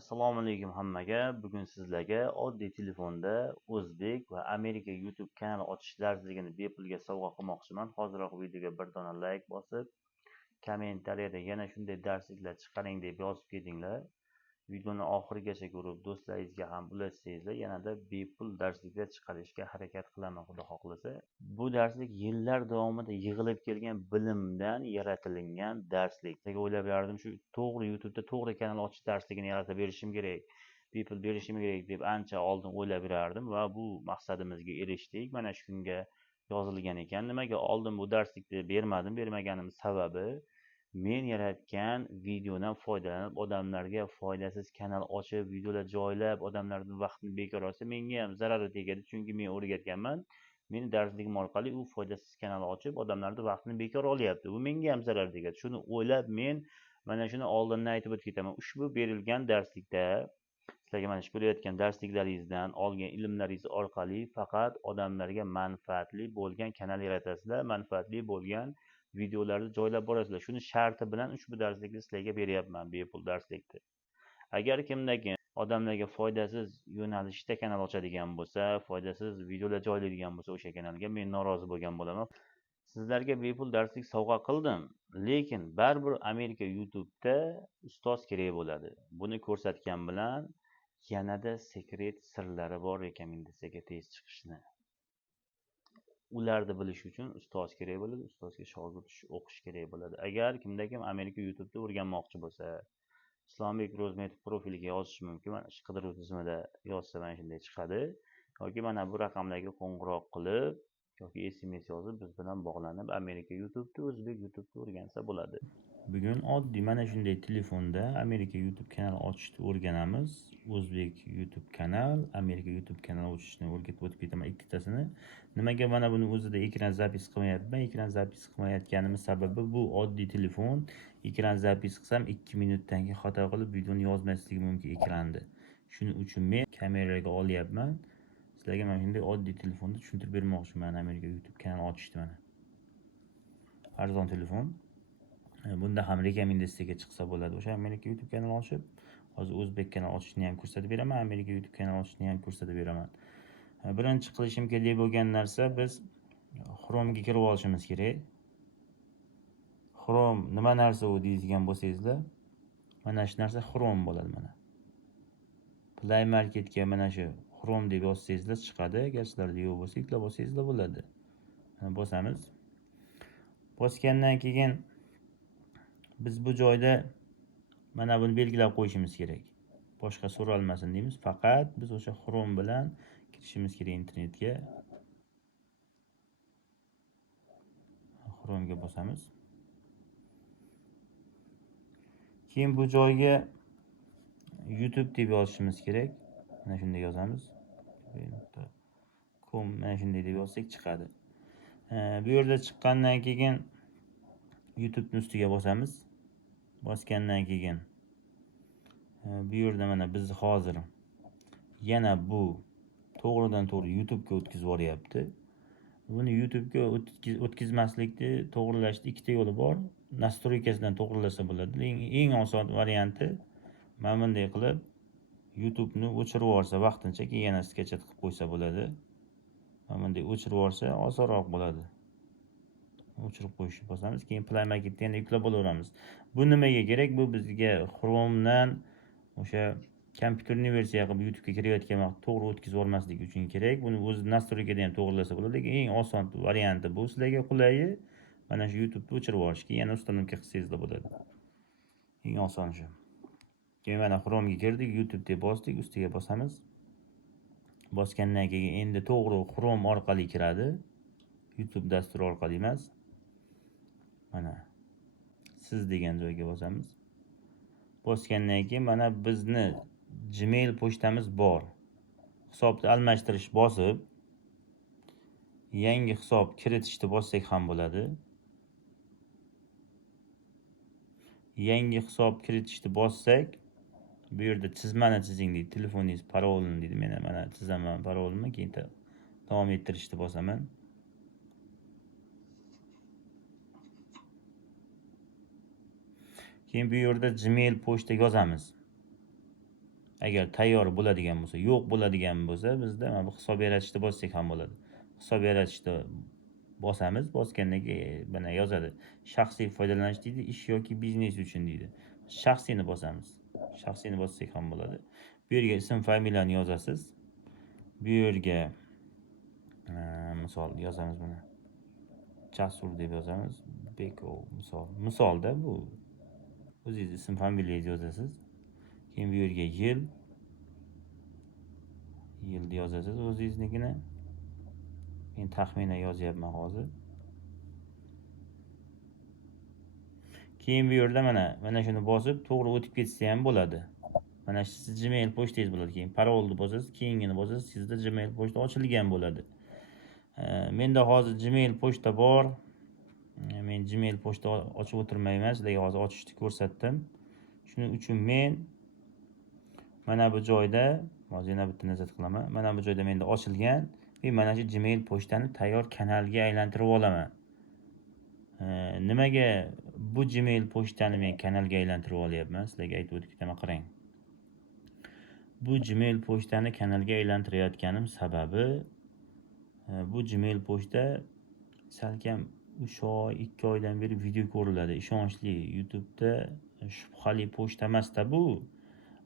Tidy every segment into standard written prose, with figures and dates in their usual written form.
Assalomu alaykum hammaga. Bugun sizlarga oddiy telefonda O'zbek va Amerika YouTube kanali ochish darsligini bepulga sovg'a qilmoqchiman. Hoziroq videoga bir dona like bosib, kommentariyada yana shunday darsliklar chiqaring deb yozib ketinglar. Videoni oxirigacha ko'rib, do'stlaringizga ham ulashsangizlar, yanada bepul darsliklar chiqarishga harakat qilaman, xudo xohlasa. Bu darslik yillar davomida yig'ilib kelgan bilimdan yaratilgan darslik. O'ylab yurardim, shu to'g'ri YouTube'da to'g'ri kanal ochish darsligini yaratib berishim kerak, bepul berishim kerak deb ancha oldin o'ylab yurardim va bu maqsadimizga erishdik. Mana shunga yozilgan ekan. Nimaga oldin bu darslikni bermaganim sababi men yaratgan videodan foydalanib, odamlarga foydasiz kanal ochib, videolar joylab, odamlarning vaqtini bekor olsa, menga ham zarari tegadi, chunki men o'rgatganman. Meni darsligim orqali u foydasiz kanal ochib, odamlarning vaqtini bekor olyapti. Bu menga ham zarar tegadi. Shuni o'ylab men mana shuni oldindan aytib o'tib ketaman. Ushbu berilgan darslikda sizlarga mana shu ko'rayotgan darsliklaringizdan olgan ilmlaringiz orqali faqat odamlarga manfaatli bo'lgan kanal yaratasizlar, manfaatli bo'lgan videolarni joylab borasizlar. Shuni sharti bilan ushbu darslikni sizlarga beryapman, bepul darslikni. Agar kimdagi odamlarga foydasiz yo'nalishda kanal ochadigan bo'lsa, foydasiz videolar joylaydigan bo'lsa, o'sha kanalga men norozi bo'lgan bo'laman. Sizlarga bepul darslik sovg'a qildim, lekin baribir Amerika YouTube'da ustoz kerak bo'ladi. Buni ko'rsatgan bilan yanada sekret sirlari bor rekomendatsiyaga tez chiqishni. Ularni bilish uchun ustoz kerak bo'ladi, ustozga shogird o'qish kerak bo'ladi. Agar kimda kim Amerika YouTube'da o'rganmoqchi bo'lsa, Islombek Ro'zmetov profiliga yozish mumkin. Mana shu qidiruv tizimida yozsa mana shunday chiqadi. Yoki mana bu raqamlarga qo'ng'iroq qilib yoki SMS yozib biz bilan bog'lanib Amerika YouTube'da, O'zbek YouTube'da o'rgansa bo'ladi. Bugun oddiy mana shunday telefonda Amerika YouTube kanal ochishni o'rganamiz. O'zbek YouTube kanal, Amerika YouTube kanal ochishni o'rgatib o'tib ketaman ikkitasini. Nimaga mana buni o'zida ekran zapis qilmayapman? Ekran zapis qilmayotganimiz sababi bu oddiy telefon. Ekran zapis qilsam 2 minutdan keyin xato qilib videoni yozmasligi mumkin ekranda. Shuning uchun men kameraga olyapman. Sizlarga mana shunday oddiy telefonda tushuntirib bermoqchiman Amerika YouTube kanal ochishni mana. Arzon telefon. Bunda ham rekomendatsiyaga chiqsa bo'ladi. O'sha Amerika YouTube kanal ochib, hozir O'zbek kanal ochishni ham ko'rsatib beraman, Amerika YouTube kanal ochishni ham ko'rsatib beraman. Birinchi qilishim kerak bo'lgan narsa, biz Chrome ga kirib olishimiz kerak. Chrome nima narsa u deydigan bo'lsangizlar, mana shu narsa Chrome bo'ladi mana. Play Marketga mana shu Chrome deb yozsangizlar chiqadi. Agar sizlarda yo'q bo'lsa, yuklab olsangizlar bo'ladi. Bosamiz. Bosgandan keyin biz bu joyda mana buni belgilab qo'yishimiz kerak. Boshqa so'ralmasin deymiz. Faqat biz o'sha Chrome bilan kirishimiz kerak internetga. Chrome'ga bosamiz. Keyin bu joyga YouTube deb yozishimiz kerak. Mana shunday yozamiz. Mana shunday deb yozsak chiqadi. Bu yerda chiqqandan keyin YouTube ustiga bosamiz. Bosgandan keyin bu yerda mana biz hozir yana bu to'g'ridan to'g'ri YouTube ga o'tkazib yuboryapti. Buni YouTube ga o'tkazmaslikni to'g'rilashning ikkita yo'li bor. Nastroykasidan to'g'rilasa bo'ladi. Eng oson varianti mana bunday qilib YouTube ni o'chirib yuborsa vaqtincha, keyin yana skachat qilib qo'ysa bo'ladi. Mana bunday o'chirib yuborsa osonroq bo'ladi. O'chirib qo'yishni bosamiz, keyin Play Marketga yana yuklab olaveramiz. Bu nimaga kerak? Bu bizga Chrome'dan o'sha kompyuterning versiya qilib YouTube'ga kirayotgan vaqt to'g'ri o'tkazib olmaslik uchun kerak. Buni o'zi nastroykada ham to'g'rilasa bo'ladi, lekin eng oson varianti bu. Sizlarga qulayi mana shu YouTube'ni o'chirib yuborish, keyin yana ustanovka qilsangiz bo'ladi. Eng oson shu. Keyin mana Chrome'ga kirdik, YouTube deb bosdik, ustiga bosamiz. Bosgandan keyin endi to'g'ri Chrome orqali kiradi. YouTube dasturi orqali emas. Mana siz degan joyga bosamiz. Bosgandan keyin mana bizni Gmail pochtamiz bor. Hisobni almashtirish bosib, yangi hisob kiritishni bossak ham bo'ladi. Yangi hisob kiritishni bossak, bu yerda chizmani chizing deydi, telefoningiz parolini deydi. Men mana chizaman parolimni, keyin davom ettirishni bosaman. Keyin bu yerda Gmail pochta yozamiz. Agar tayyor bo'ladigan bo'lsa, yo'q bo'ladigan bo'lsa, bizda mana bu hisob yaratishni bossak ham bo'ladi. Hisob yaratishni bosamiz. Bosgandan keyin mana yozadi. Shaxsiy foydalanish deydi, ish yoki biznes uchun deydi. Shaxsiyni bosamiz. Shaxsiyni bossak ham bo'ladi. Bu yerga ism, familiyani yozasiz. Bu yerga misol yozamiz buni. Jasur deb yozamiz. Bekov misol. Misolda bu o'zingiz ism, familiyangizni yozasiz. Keyin bu yerga yilni yozasiz o'zingiznikini. Men taxminan yozyapman hozir. Keyin bu yerda mana shuni bosib to'g'ri o'tib ketsa ham bo'ladi. Mana siz Gmail pochtangiz bo'ladi. Keyin parolni bosasiz, keyingini bosasiz, sizda Gmail pochta ochilgan bo'ladi. Menda hozir Gmail pochta bor. Men Gmail pochta ochib o'tirmayman, sizlarga hozir ochishni ko'rsatdim. Shuning uchun men mana bu joyda hozir yana bitta nazorat qilaman. Mana bu joyda menda ochilgan va mana shu Gmail pochtani tayyor kanalga aylantirib olaman. Nimaga bu Gmail pochtani men kanalga aylantirib olyapman? Sizlarga aytib o'tib ketaman, qarang. Bu Gmail pochtani kanalga aylantirayotganim sababi bu Gmail pochta salkam 3 oy, 2 oydan beri video ko'riladi. Ishonchli. YouTube'da shubhali pochta emasda bu.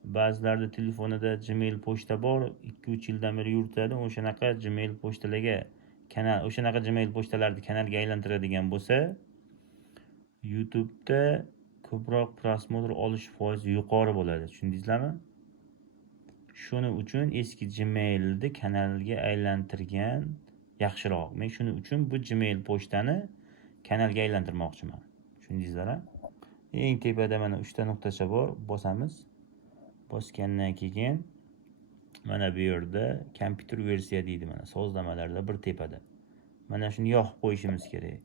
Ba'zilarda telefonida Gmail pochta bor, 2-3 yildan beri yuritadi. O'shanaqa Gmail pochtalarga o'shanaqa Gmail pochtalarni kanalga aylantiradigan bo'lsa, YouTube'da ko'proq prosmotr olish foizi yuqori bo'ladi. Tushundingizlarmi? Shuning uchun eski Gmailni kanalga aylantirgan yaxshiroq. Men shuning uchun bu Gmail pochtani kanalga aylantirmoqchiman. Tushundingizlar? Eng tepada mana 3 ta nuqtacha bor, bosamiz. Bosgandan keyin mana bu yerda kompyuter versiya deydi, mana sozlamalarda bir tepada. Mana shuni yoqib qo'yishimiz kerak.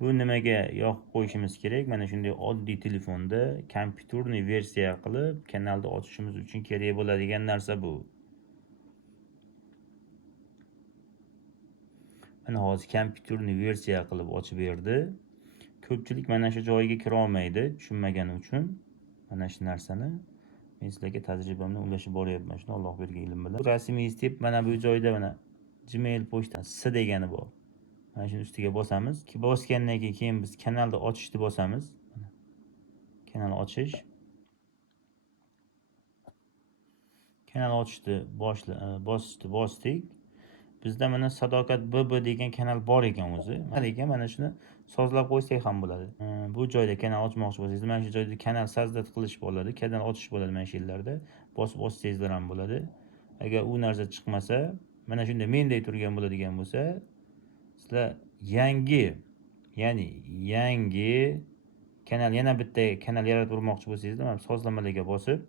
Bu nimaga yoqib qo'yishimiz kerak? Mana shunday oddiy telefonda kompyuterni versiya qilib kanalni ochishimiz uchun kerak bo'ladigan narsa bu. Mana hozir kompyuterni versiya qilib ochib berdi. Ko'pchilik mana shu joyga kira olmaydi, tushunmagani uchun mana shu narsani men sizlarga tajribamdan ulashib boryapman. Shuni Alloh bergan ilm bilan. Rasmiy step mana bu joyda mana Gmail pochtasi S degani bor. Mana shuni ustiga bosamiz. Bosgandan keyin biz kanalni ochishni bosamiz. Kanal ochish. Kanal ochishni bosdik. Bizda mana Sadoqat BB degan kanal bor ekan o'zi. Mana shuni sozlab qo'ysak ham bo'ladi. Bu joyda kanal ochmoqchi bo'lsangiz, mana shu joyda kanal sozdat qilish bo'ladi, kanal ochish bo'ladi mana shu yerlarda. Bosib ochsangizlar ham bo'ladi. Agar u narsa chiqmasa, mana shunda menday turgan bo'ladigan bo'lsa, sizlar yangi kanal, yana bitta kanal yaratib o'rmoqchi bo'lsangiz, mana sozlamalarga bosib,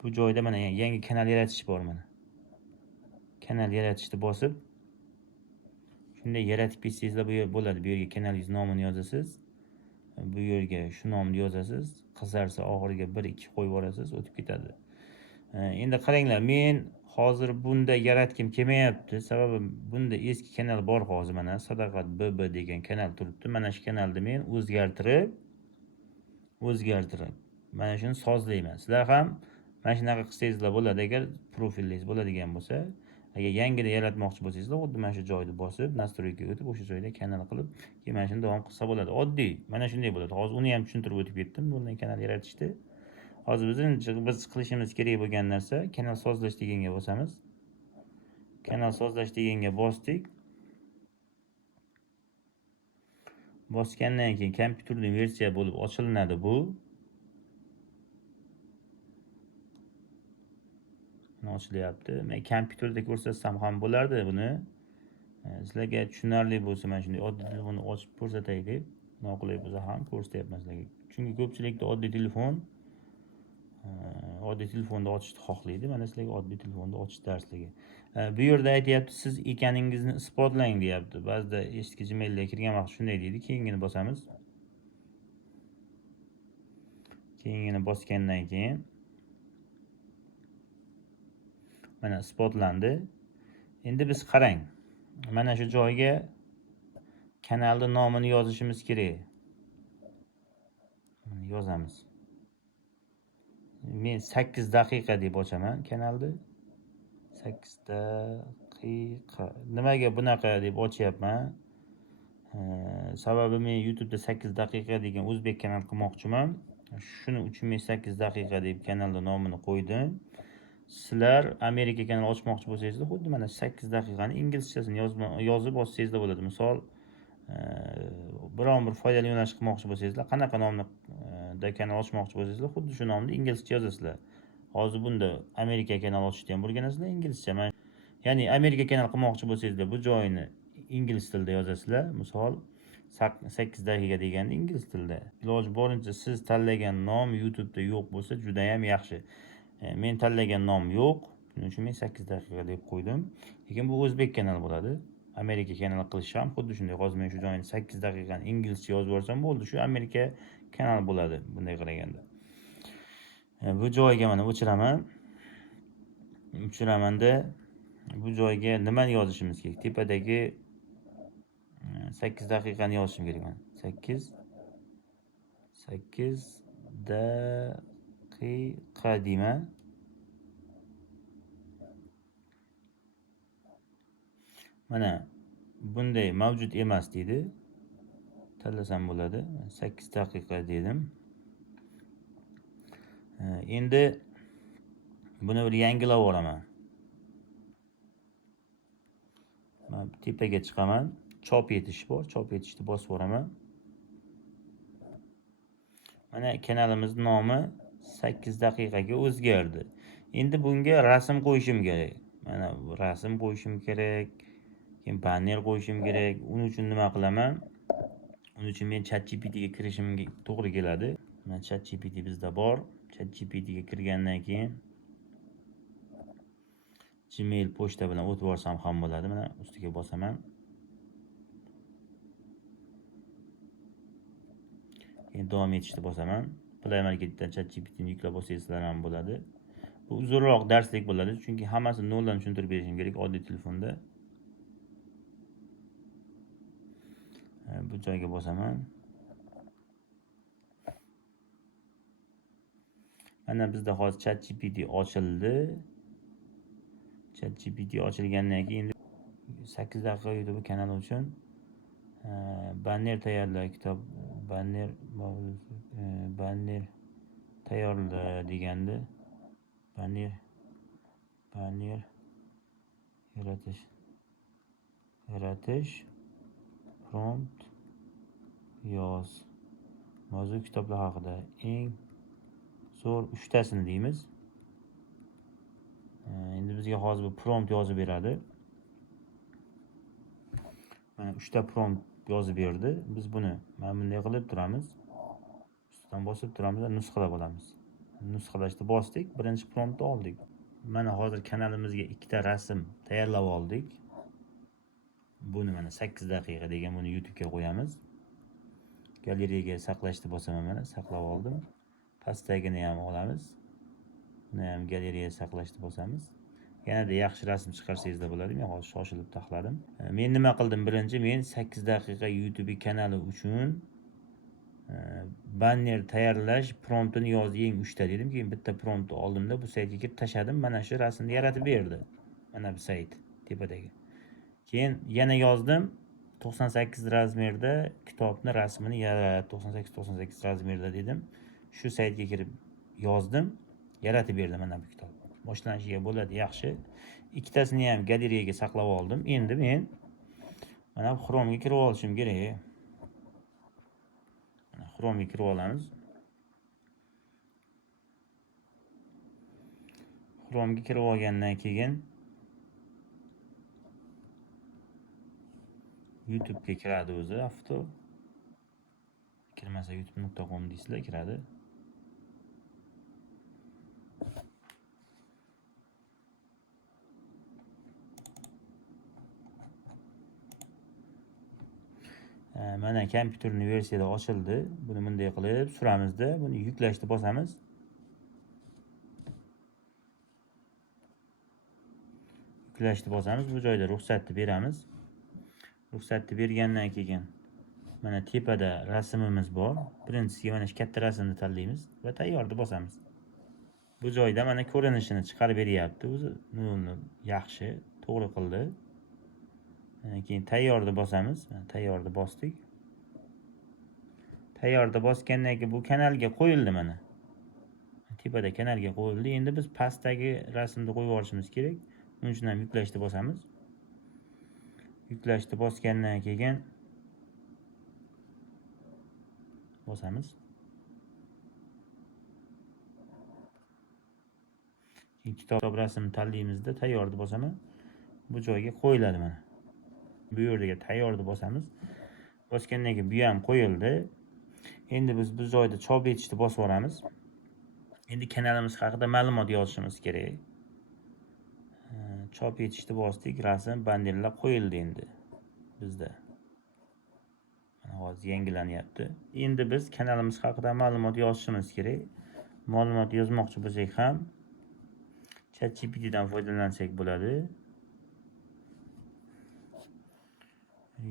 bu joyda mana yangi kanal yaratish bor mana. Kanal yaratishni bosib, shunday yaratib ketsangizlar bo'ladi. Bu yerga kanalingiz nomini yozasiz. Bu yerga shu nomni yozasiz. Qizarsa oxiriga 1-2 qo'yib yuborasiz, o'tib ketadi. Endi qaranglar, men hozir bunda yaratgim kelmayapti. Sababi bunda eski kanal bor hozir mana Sadoqat BB degan kanal turibdi. Mana shu kanalni men o'zgartirib mana shuni sozlayman. Sizlar ham mana shunaqa qilsangizlar bo'ladi. Agar profilingiz bo'ladigan bo'lsa, agar yangida yaratmoqchi bo'lsangizlar, xuddi mana shu joyni bosib, nastroykaga o'tib, o'sha joyda kanal qilib, keyin mana shuni davom qilsa bo'ladi. Oddiy. Mana shunday bo'ladi. Hozir uni ham tushuntirib o'tib ketdim. Bunday kanal yaratishdi. Hozir biz qilishimiz kerak bo'lgan narsa kanal sozlash deganga bosamiz. Kanal sozlash deganga bosdik. Bosgandan keyin kompyuterning versiya bo'lib ochilinadi bu. Ochilyapti. Men kompyuterda ko'rsatsam ham bo'lardi buni. Sizlarga tushunarli bo'lsa, mana shunday oddiy telefonni ochib ko'rsatay deb, noqulay bo'lsa ham ko'rsatyapman sizlarga. Chunki ko'pchilikda oddiy telefonda ochishni xohlaydi. Mana sizlarga oddiy telefonda ochish darsligi. Bu yerda aytyapti, siz ekaningizni isbotlang deyapti. Ba'zida eski Gmailga kirgan vaqt shunday deydi. Keyingini bosamiz. Keyingini bosgandan keyin mana isbotlandi. Endi biz qarang. Mana shu joyga kanalni nomini yozishimiz kerak. Yozamiz. men 8 daqiqa deb ochaman kanalni. 8 daqiqa. Nimaga bunaqa deb ochyapman? Sababi men YouTube'da 8 daqiqa degan o'zbek kanal qilmoqchiman. Shuning uchun men 8 daqiqa deb kanalning nomini qo'ydim. Sizlar Amerika kanal ochmoqchi bo'lsangiz, xuddi mana 8 daqiqani inglizchasini yozib olsangiz bo'ladi. Misol, biron bir foydali yo'nalish qilmoqchi bo'lsangizlar, qanaqa nomda kanal ochmoqchi bo'lsangizlar, xuddi shu nomni inglizcha yozasizlar. Hozir bunda Amerika kanal ochishni ham o'rganasizlar inglizcha. Ya'ni Amerika kanal qilmoqchi bo'lsangizlar, bu joyini ingliz tilida yozasizlar. Misol 8 daqiqa deganda ingliz tilida. Iloji boricha siz tanlagan nom YouTube'da yo'q bo'lsa juda ham yaxshi. Men tanlagan nom yo'q. Shuning uchun men 8 daqiqa deb qo'ydim. Lekin bu o'zbek kanal bo'ladi. Amerika kanali qilish ham xuddi shunday. Hozir men shu joyini 8 daqiqani inglizcha yozib yuborsam bo'ldi. Shu Amerika kanal bo'ladi bunday qaraganda. Bu joyga mana o'chiraman. O'chiramanda bu joyga nimani yozishimiz kerak? Tepadagi 8 daqiqani yozishim kerak mana. 8 daqiqa deyman. Mana bunday mavjud emas deydi. Tanlasam bo'ladi. 8 daqiqa dedim. Endi buni bir yangilab olaman. Men tepaga chiqaman. Chop etish bor. Chop etishni bosib olaman. Mana kanalimizning nomi 8 daqiqaga o'zgardi. Endi bunga rasm qo'yishim kerak. Mana rasm qo'yishim kerak. Keyin banner qo'yishim kerak. Uning uchun nima qilaman? Uning uchun men ChatGPTga kirishimga to'g'ri keladi. Mana ChatGPT bizda bor. ChatGPTga kirgandan keyin Gmail pochta bilan o'tib borsam ham bo'ladi. Mana ustiga bosaman. Keyin davom etishni bosaman. Play Marketdan ChatGPTni yuklab olsangizlar ham bo'ladi. Bu uzunroq darslik bo'ladi, chunki hammasini noldan tushuntirib berishim kerak oddiy telefonda. Bu joyga bosaman. Mana bizda hozir ChatGPT ochildi. ChatGPT ochilgandan keyin 8 daqiqa YouTube kanali uchun banner tayyorla, kitob banner tayyorla deganda banner yaratish prompt yoz. Mavzu kitoblar haqida eng zo'r 3 tasini deymiz. Endi bizga hozir bu prompt yozib beradi. Mana 3 ta prompt yozib berdi. Biz buni mana bunday qilib turamiz. Ustidan bosib turamiz va nusxalab olamiz. Nusxalashni bosdik, birinchi promptni oldik. Mana hozir kanalimizga 2 ta rasm tayyorlab oldik. Buni mana 8 daqiqa degan buni YouTube'ga qo'yamiz. Galereyaga saqlashni bosaman, mana saqlab oldim. Pastdagini ham olamiz. Buni ham galereyaga saqlashni bosamiz. Yanada yaxshi rasm chiqarsangiz bo'ladi. Men hozir shoshilib taxladim. Men nima qildim? Birinchi men 8 daqiqa YouTube kanali uchun banner tayyorlash promptini yozing 3 ta dedim. Keyin bitta promptni oldimda bu saytga kirib tashladim. Mana shu rasmni yaratib berdi. Mana bu sayt tepadagi. Keyin yana yozdim. 98 razmerda kitobni rasmini yarat. 98 razmerda dedim. Shu saytga kirib yozdim. Yaratib berdi mana bu kitob. Boshlanishiga bo'ladi, yaxshi. Ikkitasini ham galereyaga saqlab oldim. Endi men mana Chrome'ga kirib olishim kerak. Mana Chrome'ga kirib olamiz. Chrome'ga kirib olgandan keyin YouTube'ga kiradi o'zi avto. Kirmasa youtube.com deysizlar, kiradi. Mana kompyuterning versiyada ochildi. Buni bunday qilib suramizda, buni yuklashni bosamiz. Yuklashni bosamiz. Bu joyda ruxsatni beramiz. Ruxsatni bergandan keyin mana tepada rasmimiz bor. Birinchisiga mana shu katta rasmni tanlaymiz va tayyorni bosamiz. Bu joyda mana ko'rinishini chiqarib beryapti. O'zi nurni yaxshi, to'g'ri qildi. Keyin tayyorni bosamiz. Tayyorni bosdik. Tayyorni bosgandan keyin bu kanalga qo'yildi mana. Tepada kanalga qo'yildi. Endi biz pastdagi rasmni qo'yib yuborishimiz kerak. Buning uchun ham yuklashni bosamiz. Yuklashni bosgandan keyin bosamiz. Keyin kitob rasmini tanlaymizda tayyorni bosaman. Bu joyga qo'yiladi mana. Bu yerga tayyorni bosamiz. Bosgandan keyin bu ham qo'yildi. Endi biz bu joyda chop etishni bosib olamiz. Endi kanalimiz haqida ma'lumot yozishimiz kerak. Chop etishni bosdik, rasm bannerlar qo'yildi endi bizda. Mana hozir yangilanyapti. Endi biz kanalimiz haqida ma'lumot yozishimiz kerak. Ma'lumot yozmoqchi bo'lsak ham ChatGPTdan foydalansak bo'ladi.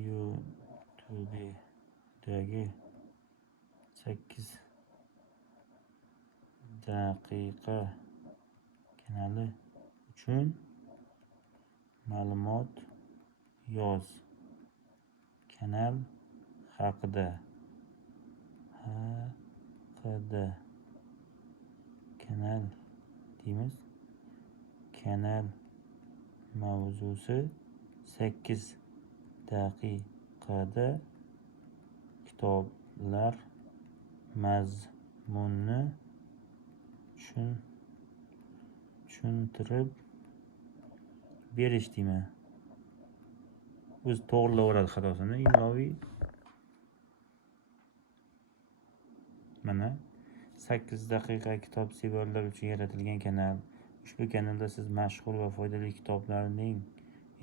YouTube'dagi 8 daqiqa kanali uchun ma'lumot yoz. Kanal haqida kanal deymiz. Kanal mavzusi 8 daqiqada kitoblar mazmunni tushuntirib berish deyman. O'zi to'g'rilaveradi xatosini imloviy. Mana 8 daqiqa kitob sevarlar uchun yaratilgan kanal. Ushbu kanalda siz mashhur va foydali kitoblarning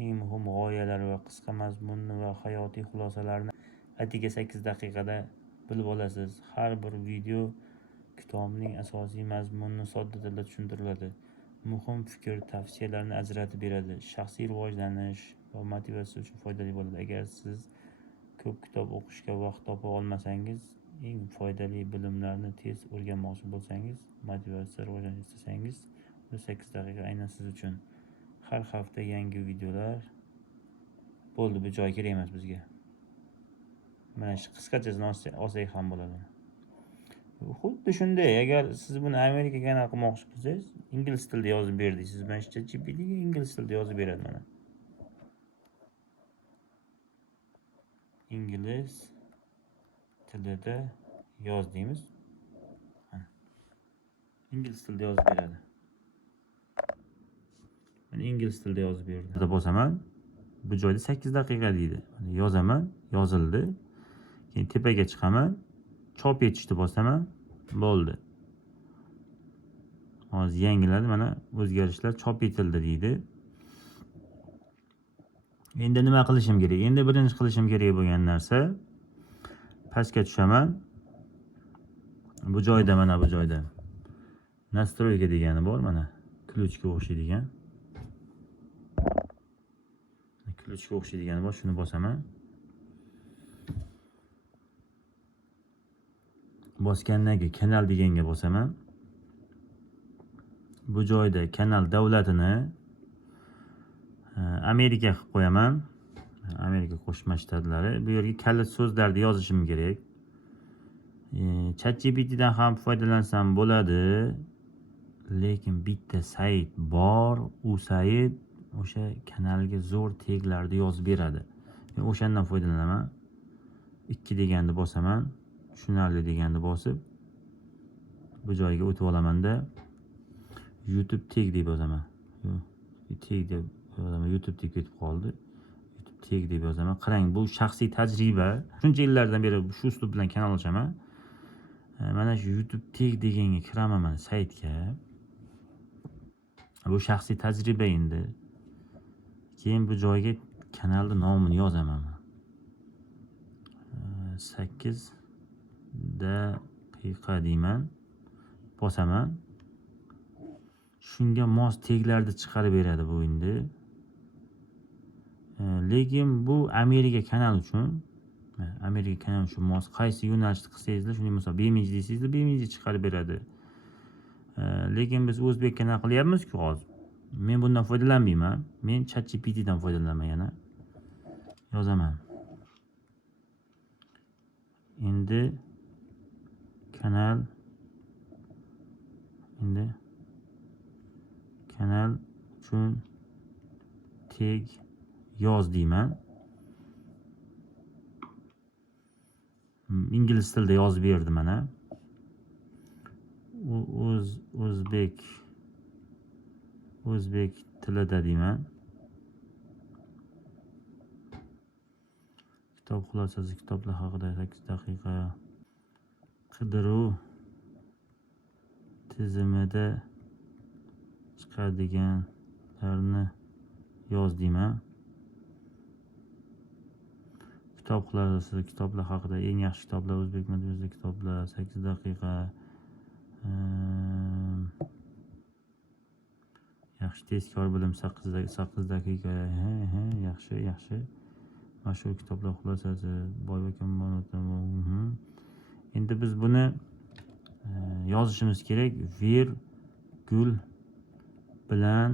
eng muhim g'oyalari va qisqa mazmunni va hayotiy xulosalarni atigi 8 daqiqada bilib olasiz. Har bir video kitobning asosiy mazmunini sodda tilda tushuntiriladi. Muhim fikr, tavsiyalarni ajratib beradi. Shaxsiy rivojlanish va motivatsiya uchun foydali bo'ladi. Agar siz ko'p kitob o'qishga vaqt topa olmasangiz, eng foydali bilimlarni tez o'rganmoqchi bo'lsangiz, motivatsiya rivojlanish istasangiz, bu 8 daqiqa aynan siz uchun. Har hafta yangi videolar bo'ldi. Bu joy kerak emas bizga. Mana shu qisqachasini olsak ham bo'ladi. Xuddi shunday, agar siz buni Amerika kanal qilmoqchi bo'lsangiz, ingliz tilida yozib ber deysiz. Mana shu ChatGPTga ingliz tilida yozib beradi mana. Ingliz tilida yoz deymiz. Ingliz tilida yozib beradi. Mana ingliz tilida yozib berdi. Bosaman. Bu joyda 8 daqiqa deydi. Yozaman, yozildi. Keyin tepaga chiqaman, chop etishni bosaman, bo'ldi. Hozir yangiladi, mana o'zgarishlar chop etildi deydi. Endi nima qilishim kerak? Endi birinchi qilishim kerak bo'lgan narsa, pastga tushaman. Bu joyda mana bu joyda nastroyka degani bor mana, ключga o'xshaydigan. Ключga o'xshaydigani bor, shuni bosaman. Bosgandan keyin kanal deganga bosaman. Bu joyda kanal davlatini Amerika qilib qo'yaman. Amerika Qo'shma Shtatlari. Bu yerga kalit so'zlarni yozishim kerak. ChatGPTdan ham foydalansam bo'ladi. Lekin bitta sayt bor, u sayt o'sha kanalga zo'r teglarni yozib beradi. Men o'shandan foydalanaman. 2 deganni bosaman. Tushunarli deganni bosib bu joyga o'tib olamanda YouTube tag deb yozaman. Tag deb yozaman. YouTube tag ketib qoldi. YouTube tag deb yozaman. Qarang, bu shaxsiy tajriba. Shuncha yillardan beri shu uslub bilan kanal ochaman. Mana shu YouTube tag deganga kiraman mana saytga. Bu shaxsiy tajriba endi. Keyin bu joyga kanalning nomini yozaman. 8 daqiqa deyman. Bosaman. Shunga mos teglarni chiqarib beradi bu endi. Lekin bu Amerika kanali uchun, Amerika kanali uchun mos qaysi yo'nalishni qilsangizlar, shunday misol BMG deysangizlar, BMG chiqarib beradi. Lekin biz o'zbek kanal qilyapmiz-ku hozir. Men bundan foydalanmayman. Men ChatGPTdan foydalanaman yana. Yozaman. Endi kanal uchun tag yoz deyman. İngliz tilida yozib berdi mana. O'zbek tilida deyman. Kitob xulosasi, kitoblar haqida 8 daqiqa. Qidiruv tizimida chiqadiganlarni yoz deyman. Kitob xulosasi, kitoblar haqida eng yaxshi kitoblar, o'zbek tilida kitoblar 8 daqiqa. Yaxshi tezkor bilim 8 daqiqa. Yaxshi. Mashhur kitoblar xulosasi, boy va kamolotlar. Endi biz buni yozishimiz kerak. Virgul bilan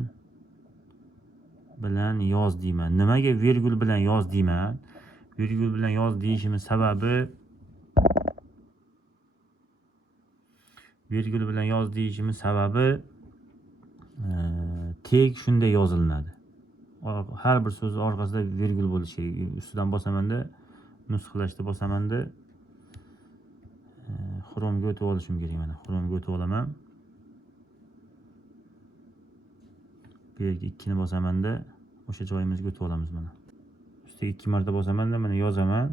yoz deyman. Nimaga virgul bilan yoz deyman? Virgul bilan yoz deyishimiz sababi tag shunday yozilinadi. Har bir so'z orqasida virgul bo'lishi kerak. Ustidan bosamanda, nusxalashda bosamanda Chrome'ga o'tib olishim kerak. Mana Chrome'ga o'tib olaman. Bu yerga 2 ni bosamanda o'sha joyimizga o'tib olamiz mana. Ustiga 2 marta bosamanda mana yozaman.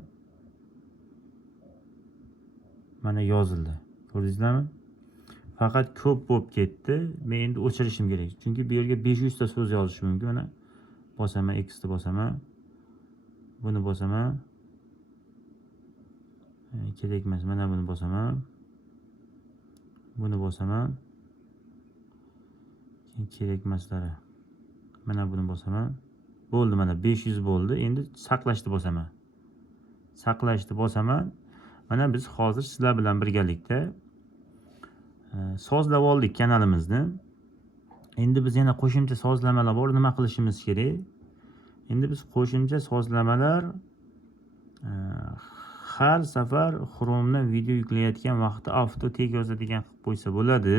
Mana yozildi. Ko'rdingizlarmi? Faqat ko'p bo'lib ketdi. Men endi o'chirishim kerak. Chunki bu yerga 500 ta so'z yozish mumkin. Mana bosaman, X ni bosaman. Buni bosaman. Kerak emas. Mana buni bosaman. Buni bosaman. Kerak emaslari. Mana buni bosaman. Bo'ldi, mana 500 bo'ldi. Endi saqlashni bosaman. Mana biz hozir sizlar bilan birgalikda sozlab oldik kanalimizni. Endi biz yana qo'shimcha sozlamalar bor. Nima qilishimiz kerak? Endi biz qo'shimcha sozlamalar har safar Chrome'dan video yuklayotgan vaqtda avto tag yozadigan qilib qo'ysa bo'ladi.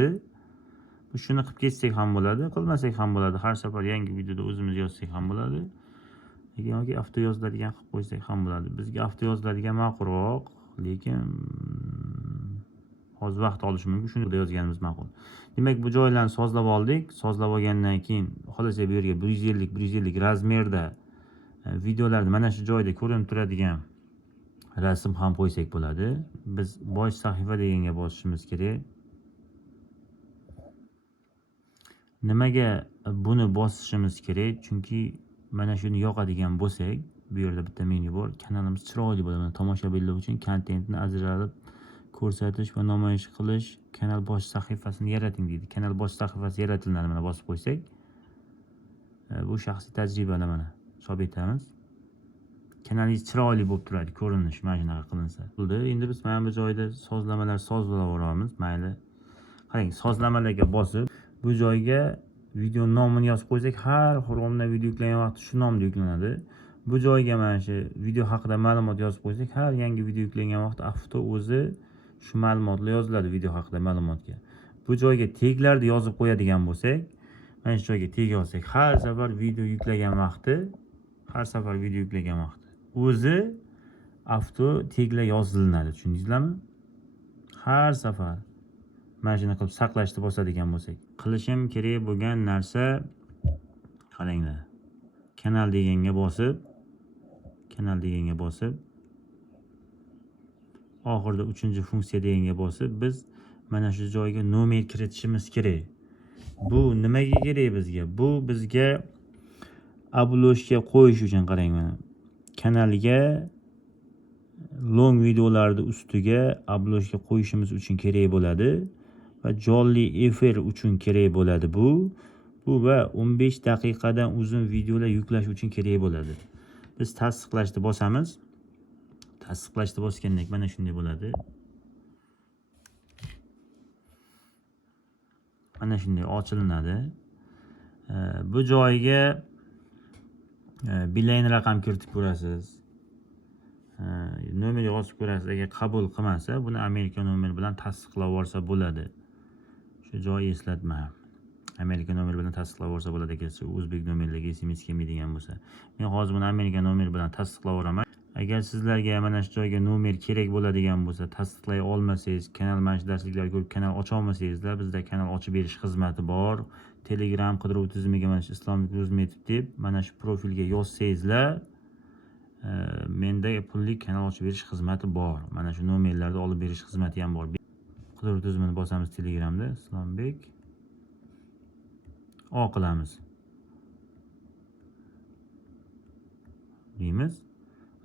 Shuni qilib ketsak ham bo'ladi, qilmasak ham bo'ladi. Har safar yangi videoda o'zimiz yozsak ham bo'ladi. Yoki avto yoziladigan qilib qo'ysak ham bo'ladi. Bizga avto yoziladigan ma'qulroq, lekin hozir vaqt olishi mumkin. Shuni yozganimiz ma'qul. Demak, bu joylarni sozlab oldik. Sozlab olgandan keyin xohlasak bu yerga 150 razmerda videolarni mana shu joyda ko'rinib turadigan rasm ham qo'ysak bo'ladi. Biz bosh sahifa deganga bosishimiz kerak. Nimaga buni bosishimiz kerak? Chunki mana shuni yoqadigan bo'lsak, bu yerda bitta menyu bor. Kanalimiz chiroyli bo'ladi. Tomoshabinlar uchun kontentni ajratib ko'rsatish va namoyish qilish, kanal bosh sahifasini yarating deydi. Kanal bosh sahifasi yaratiladi, mana bosib qo'ysak. Bu shaxsiy tajribalar mana. Chop etamiz. Kanalingiz chiroyli bo'lib turadi, ko'rinish mana shunaqa qilinsa. Bo'ldi. Endi biz mana bu joyda sozlamalar sozlab olamiz. Mayli. Qarang, sozlamalarga bosib, bu joyga video nomini yozib qo'ysak, har Chrome'dan video yuklangan vaqtda shu nomda yuklanadi. Bu joyga mana shu video haqida ma'lumot yozib qo'ysak, har yangi video yuklangan vaqtda avto o'zi shu ma'lumotlar yoziladi video haqida ma'lumotga. Bu joyga taglarni yozib qo'yadigan bo'lsak, mana shu joyga tag yozsak, har safar video yuklangan vaqti o'zi avto taglar yozilinadi. Tushundingizlarmi? Har safar mana shuni qilib saqlashni bosadigan bo'lsak, qilishim kerak bo'lgan narsa, qaranglar. Kanal deganga bosib, oxirida 3-funksiya deganga bosib, biz mana shu joyga nomer kiritishimiz kerak. Bu nimaga kerak bizga? Bu bizga obloshga qo'yish uchun. Qarang, mana kanalga long videolarni ustiga obloshga qo'yishimiz uchun kerak bo'ladi va jonli efir uchun kerak bo'ladi bu va 15 daqiqadan uzun videolar yuklash uchun kerak bo'ladi. Biz tasdiqlashni bosamiz. Tasdiqlashni bosgandan keyin mana shunday bo'ladi. mana shunday ochilinadi. Bu joyiga bilayin raqam kiritib ko'rasiz. Nomer yozib ko'rasiz. Agar qabul qilmasa, buni Amerika nomeri bilan tasdiqlab yuborsa bo'ladi. Shu joyi eslatma. Amerika nomeri bilan tasdiqlab yuborsa bo'ladi agar o'zbek nomerlariga SMS kelmaydigan bo'lsa. Men hozir buni Amerika nomeri bilan tasdiqlab yuboraman. Agar sizlarga mana shu joyga nomer kerak bo'ladigan bo'lsa, tasdiqlay olmasangiz, kanal mana shu darsliklarni ko'rib kanal ocha olmasangizlar, bizda kanal ochib berish xizmati bor. Telegram qidiruv tizimiga mana shu Islomik Ro'zmetov deb mana shu profilga yozsangizlar, menda pullik kanal ochib berish xizmati bor. Mana shu nomerlarni olib berish xizmati ham bor. Qidiruv tizimini bosamiz Telegramda, Islombek O qilamiz. Deymiz.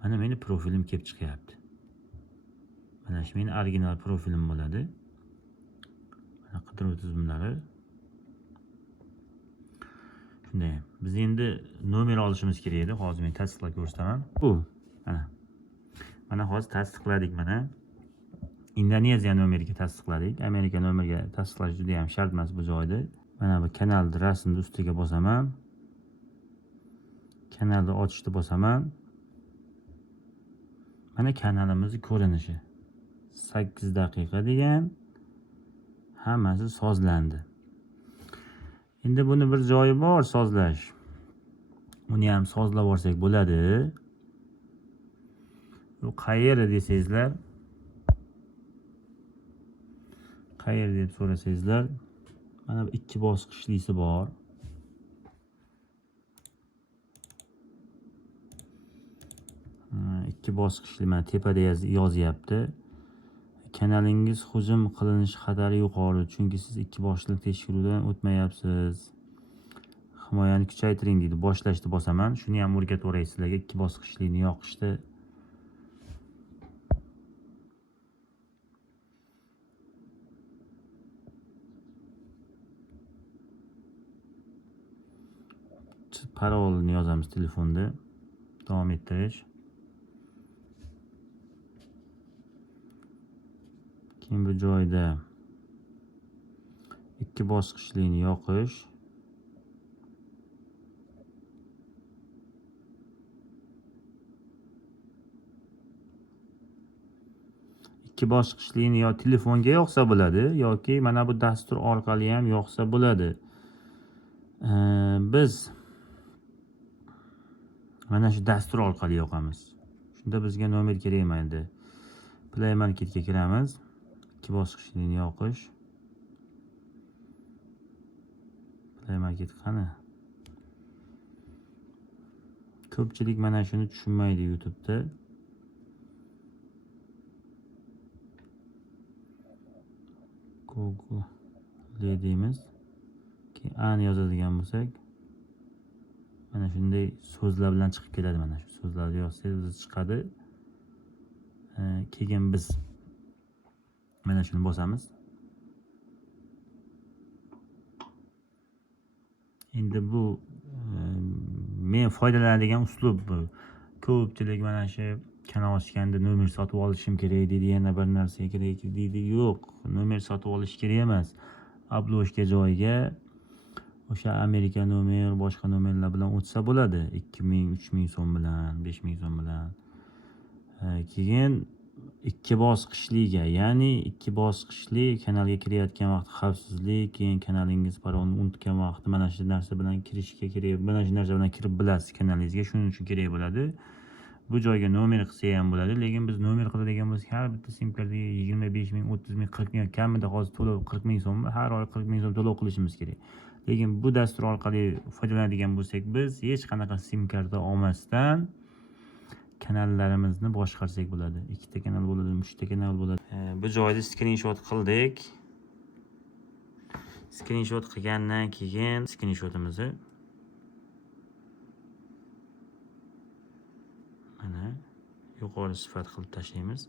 Mana meni profilim kelib chiqyapti. Mana shu meni original profilim bo'ladi. Mana qidiruv tizimlari. Shunday. Biz endi nomer olishimiz kerak edi. Hozir men tasdiqlab ko'rsataman. Bu mana hozir tasdiqladik mana. Indoneziya nomeriga tasdiqladik. Amerika nomeriga tasdiqlash juda ham shart emas bu joyda. Mana bu kanalni rasmini ustiga bosaman. Kanalni ochishni bosaman. Mana kanalimizning ko'rinishi. 8 daqiqa degan hammasi sozlandi. Endi buni bir joyi bor sozlash. Uni ham sozlab olsak bo'ladi. Bu qayerda desangizlar, qayer deb so'rasangizlar, mana bu 2 bosqichlisi bor. Ikki bosqichli mana tepada yozyapti. Kanalingiz hujum qilinish xatari yuqori, chunki siz 2 boshliq tekshiruvdan o'tmayapsiz. Himoyani kuchaytiring deydi. Boshlashni bosaman. Shuni ham o'rgatib o'ray sizlarga 2 bosqichlikni yoqishdi. Parolni yozamiz telefonda. Davom ettirish. Keyin bu joyda 2 bosqichlikni yoqish. Ikki bosqichlikni yo telefonga yoqsa bo'ladi yoki mana bu dastur orqali ham yoqsa bo'ladi. Biz mana shu dastur orqali yoqamiz. Shunda bizga nomer kerak emaydi. Play Marketga kiramiz. 2 bosqichlikni yoqish. Play Market qani? Ko'pchilik mana shuni tushunmaydi YouTube'da. Google deymiz. Keyin an yozadigan bo'lsak, mana shunday so'zlar bilan chiqib keladi. Mana shu so'zlarni yozsangiz chiqadi. Keyin biz mana shuni bosamiz. Endi bu men foydalanadigan uslub bu. Ko'pchilik mana shu kanal ochganda nomer sotib olishim kerak deydi, yana bir narsa kerak deydi. Yo'q, nomer sotib olish kerak emas. Uploadga joyiga o'sha Amerika nomer, boshqa nomerlar bilan o'tsa bo'ladi. 2000, 3000 so'm bilan, 5000 so'm bilan. Keyin 2 bosqichliga, ya'ni 2 bosqichli kanalga kirayotgan vaqt xavfsizlik, keyin kanalingiz parolni unutgan vaqt mana shu narsa bilan kirishga kerak, mana shu narsa bilan kirib bilasiz kanalingizga, shuning uchun kerak bo'ladi. Bu joyga nomer qilsa ham bo'ladi, lekin biz nomer qiladigan bo'lsak, har bitta sim kartaga 25 ming, 30 ming, 40 ming, kamida hozir to'lov 40 ming so'm, har oy 40 ming so'm to'lov qilishimiz kerak. Lekin bu dastur orqali foydalanadigan bo'lsak, biz hech qanaqa sim karta olmasdan kanallarimizni boshqarsak bo'ladi. 2 ta kanal bo'ladi, 3 ta kanal bo'ladi. Bu joyda screenshot qildik. Screenshot qilgandan keyin screenshotimizni mana yuqori sifat qilib tashlaymiz.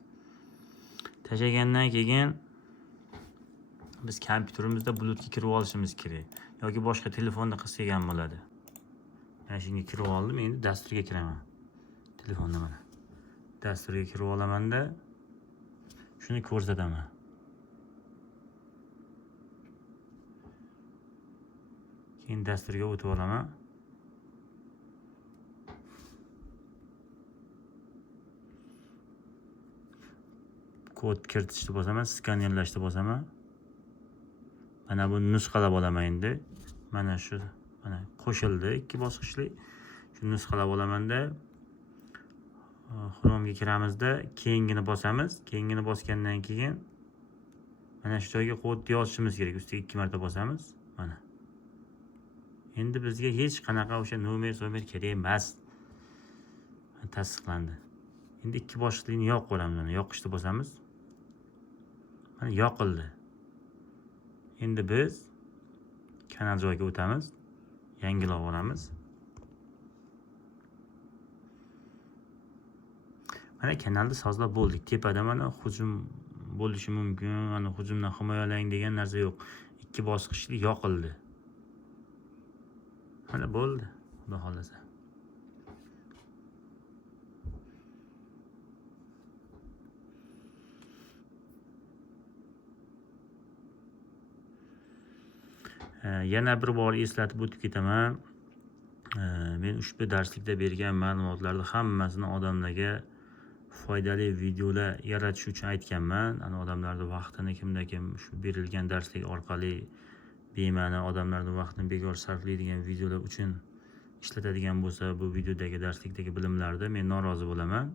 Tashlagandan keyin biz kompyuterimizda Bluetoothga kirib olishimiz kerak yoki boshqa telefonda qilsak ham bo'ladi. Mana shunga kirib oldim, endi dasturga kiraman. Telefonda mana. Dasturga kirib olamanda shuni ko'rsataman. Keyin dasturga o'tib olaman. Kod kiritishni bosaman, skanerlashni bosaman. Mana bu nusxalab olaman endi. Mana shu mana qo'shildi 2 bosqichli. Shu nusxalab olamanda Chrome'ga kiramizda keyingini bosamiz. Keyingini bosgandan keyin mana shu joyga kod yozishimiz kerak. Ustiga 2 marta bosamiz. Mana. Endi bizga hech qanaqa o'sha nomer kerak emas. Tasdiqlandi. Endi 2 boshliqni yoqib qo'yamiz. Mana yoqishni bosamiz. Mana yoqildi. Endi biz kanal joyiga o'tamiz. Yangilab olamiz. Mana kanalni sozlab bo'ldik. Tepada mana hujum bo'lishi mumkin, mana hujumdan himoyalang degan narsa yo'q. 2 bosqichli yoqildi. Mana bo'ldi, xudo xolasa. Yana bir bor eslatib o'tib ketaman. Men ushbu darslikda bergan ma'lumotlarni hammasini odamlarga foydali videolar yaratish uchun aytganman. Ana odamlarning vaqtini kim shu berilgan darslik orqali bema'ni odamlarning vaqtini bekor sarflaydigan videolar uchun ishlatadigan bo'lsa, bu videodagi darslikdagi bilimlarni men norozi bo'laman.